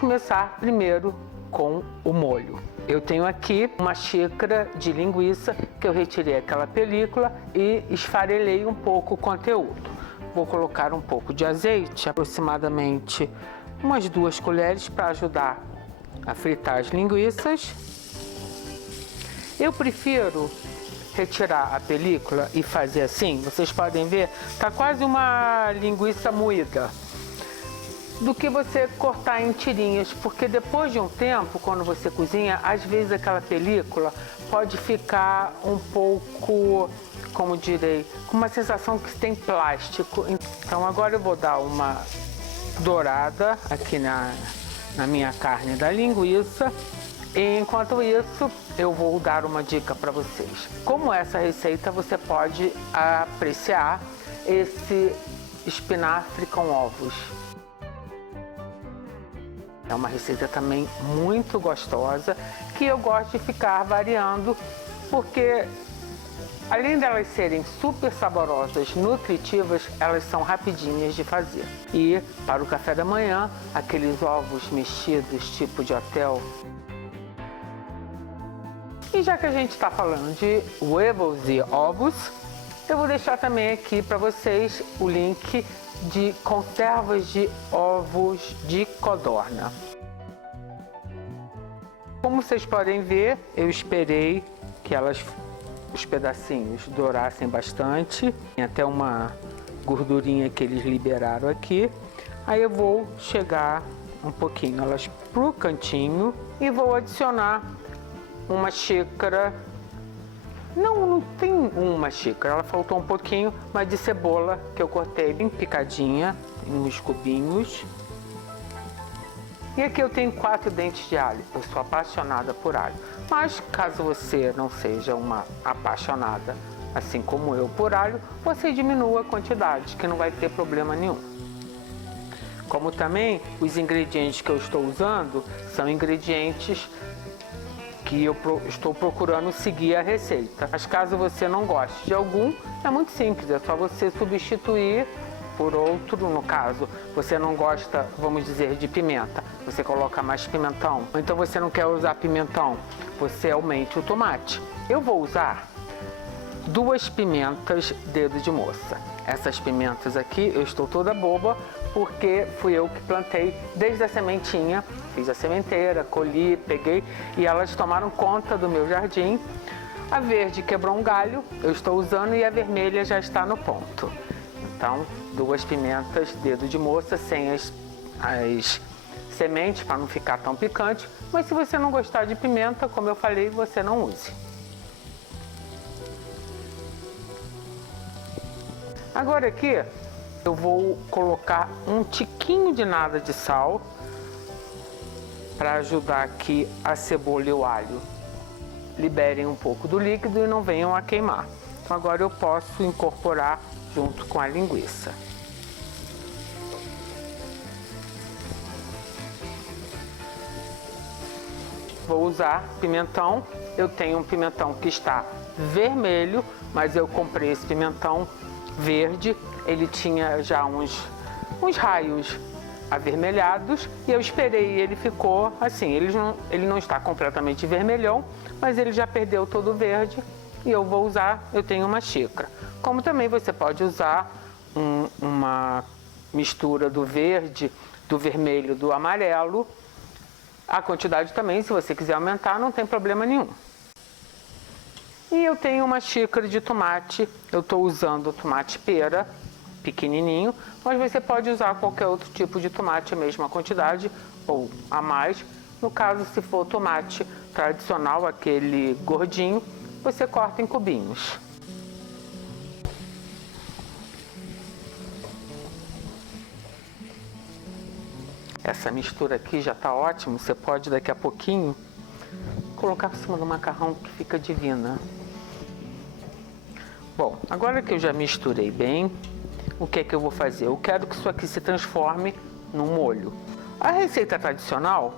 Começar primeiro com o molho. Eu tenho aqui uma xícara de linguiça que eu retirei aquela película e esfarelei um pouco o conteúdo. Vou colocar um pouco de azeite, aproximadamente umas 2 colheres para ajudar a fritar as linguiças. Eu prefiro retirar a película e fazer assim, vocês podem ver, tá quase uma linguiça moída, do que você cortar em tirinhas, porque depois de um tempo, quando você cozinha, às vezes aquela película pode ficar um pouco, como direi, com uma sensação que tem plástico. Então agora eu vou dar uma dourada aqui na minha carne da linguiça. E enquanto isso, eu vou dar uma dica para vocês. Como essa receita, você pode apreciar esse espinafre com ovos. É uma receita também muito gostosa, que eu gosto de ficar variando, porque além delas serem super saborosas, nutritivas, elas são rapidinhas de fazer. E para o café da manhã, aqueles ovos mexidos tipo de hotel. E já que a gente está falando de huevos e ovos, eu vou deixar também aqui para vocês o link de conservas de ovos de codorna. Como vocês podem ver, eu esperei que os pedacinhos dourassem bastante. Tem até uma gordurinha que eles liberaram aqui. Aí eu vou chegar um pouquinho elas pro cantinho e vou adicionar uma xícara. Não tem uma xícara, ela faltou um pouquinho, mas de cebola que eu cortei bem picadinha em uns cubinhos. E aqui eu tenho 4 dentes de alho. Eu sou apaixonada por alho, mas caso você não seja uma apaixonada, assim como eu, por alho, você diminua a quantidade, que não vai ter problema nenhum. Como também os ingredientes que eu estou usando são ingredientes que eu estou procurando seguir a receita. Mas caso você não goste de algum, é muito simples, é só você substituir por outro. No caso, você não gosta, vamos dizer, de pimenta, você coloca mais pimentão. Ou então você não quer usar pimentão, você aumente o tomate. Eu vou usar 2 pimentas dedo de moça. Essas pimentas aqui, eu estou toda boba, porque fui eu que plantei desde a sementinha. Fiz a sementeira, colhi, peguei e elas tomaram conta do meu jardim. A verde quebrou um galho, eu estou usando, e a vermelha já está no ponto. Então, 2 pimentas dedo de moça, sem as sementes, para não ficar tão picante. Mas se você não gostar de pimenta, como eu falei, você não use. Agora aqui eu vou colocar um tiquinho de nada de sal para ajudar aqui a cebola e o alho liberem um pouco do líquido e não venham a queimar. Então agora eu posso incorporar junto com a linguiça. Vou usar pimentão. Eu tenho um pimentão que está vermelho, mas eu comprei esse pimentão verde. Ele tinha já uns raios avermelhados e eu esperei e ele ficou assim. Ele não está completamente vermelhão, mas ele já perdeu todo o verde. E eu vou usar, eu tenho uma xícara. Como também você pode usar uma mistura do verde, do vermelho, do amarelo. A quantidade também, se você quiser aumentar, não tem problema nenhum. E eu tenho uma xícara de tomate. Eu estou usando tomate pera, pequenininho, mas você pode usar qualquer outro tipo de tomate, a mesma quantidade ou a mais. No caso, se for tomate tradicional, aquele gordinho, você corta em cubinhos. Essa mistura aqui já está ótimo. Você pode daqui a pouquinho colocar por cima do macarrão, que fica divina. Bom, agora que eu já misturei bem, o que é que eu vou fazer? Eu quero que isso aqui se transforme num molho. A receita tradicional,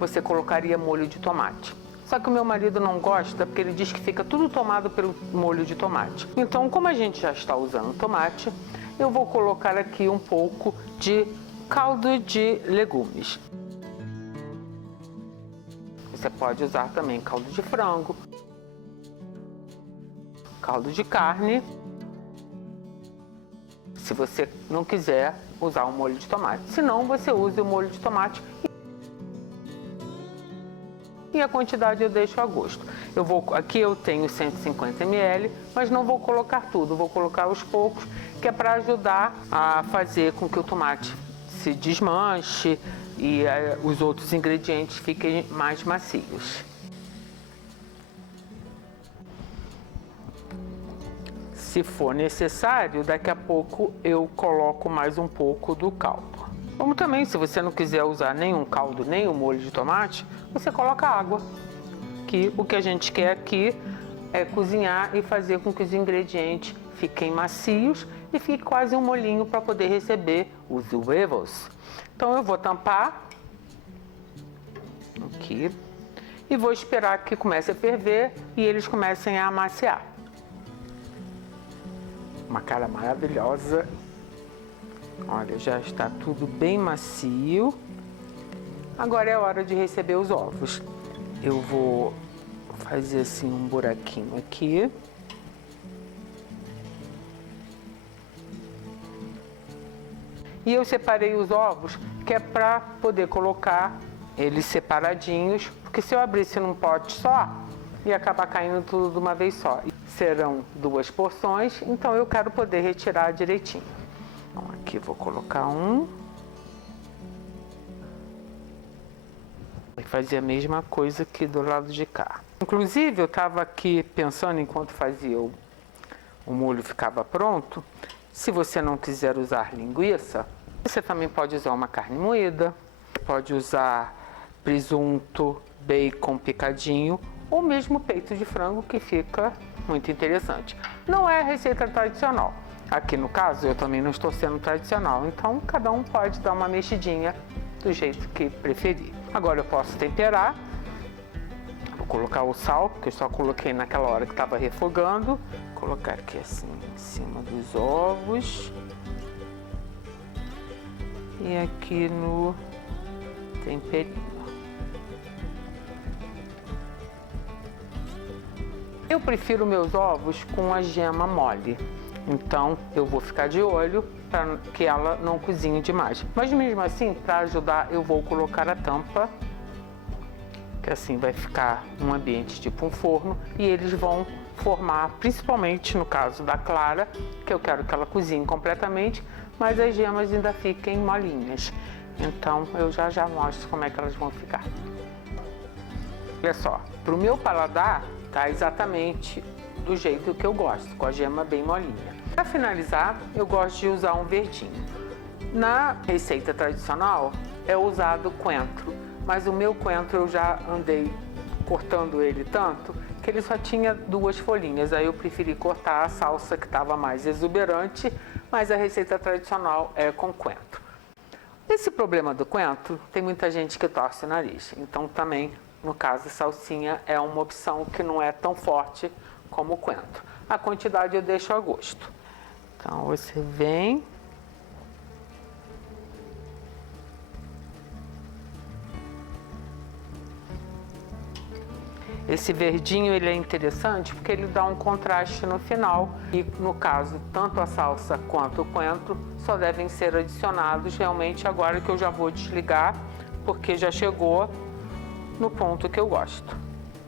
você colocaria molho de tomate. Só que o meu marido não gosta, porque ele diz que fica tudo tomado pelo molho de tomate. Então, como a gente já está usando tomate, eu vou colocar aqui um pouco de caldo de legumes. Você pode usar também caldo de frango, caldo de carne, se você não quiser usar o molho de tomate. Se não, você use o molho de tomate e a quantidade eu deixo a gosto. Aqui eu tenho 150 ml, mas não vou colocar tudo, vou colocar aos poucos, que é para ajudar a fazer com que o tomate se desmanche e os outros ingredientes fiquem mais macios. Se for necessário, daqui a pouco eu coloco mais um pouco do caldo. Como também, se você não quiser usar nenhum caldo, nem o molho de tomate, você coloca água. Que o que a gente quer aqui é cozinhar e fazer com que os ingredientes fiquem macios e fique quase um molhinho para poder receber os huevos. Então eu vou tampar aqui e vou esperar que comece a ferver e eles comecem a amaciar. Uma cara maravilhosa. Olha, já está tudo bem macio. Agora é hora de receber os ovos. Eu vou fazer assim um buraquinho aqui. E eu separei os ovos, que é para poder colocar eles separadinhos, porque se eu abrisse num pote só, ia acabar caindo tudo de uma vez só. Serão 2 porções, então eu quero poder retirar direitinho. Então, aqui vou colocar um. Vou fazer a mesma coisa aqui do lado de cá. Inclusive, eu estava aqui pensando, enquanto fazia o molho ficava pronto, se você não quiser usar linguiça, você também pode usar uma carne moída, pode usar presunto, bacon picadinho, ou mesmo peito de frango, que fica muito interessante. Não é a receita tradicional. Aqui no caso, eu também não estou sendo tradicional, então cada um pode dar uma mexidinha do jeito que preferir. Agora eu posso temperar. Vou colocar o sal, que eu só coloquei naquela hora que estava refogando. Vou colocar aqui assim em cima dos ovos. E aqui no temperinho. Eu prefiro meus ovos com a gema mole, então eu vou ficar de olho para que ela não cozinhe demais. Mas mesmo assim, para ajudar, eu vou colocar a tampa, que assim vai ficar um ambiente tipo um forno, e eles vão formar, principalmente no caso da clara, que eu quero que ela cozinhe completamente, mas as gemas ainda fiquem molinhas. Então eu já mostro como é que elas vão ficar. Olha só, para o meu paladar, tá exatamente do jeito que eu gosto, com a gema bem molinha. Para finalizar, eu gosto de usar um verdinho. Na receita tradicional é usado coentro, mas o meu coentro eu já andei cortando ele tanto que ele só tinha 2 folhinhas. Aí eu preferi cortar a salsa que estava mais exuberante, mas a receita tradicional é com coentro. Esse problema do coentro, tem muita gente que torce o nariz, então também, no caso, salsinha é uma opção que não é tão forte como o coentro. A quantidade eu deixo a gosto. Então você vem. Esse verdinho ele é interessante porque ele dá um contraste no final e, no caso, tanto a salsa quanto o coentro só devem ser adicionados realmente agora que eu já vou desligar, porque já chegou no ponto que eu gosto.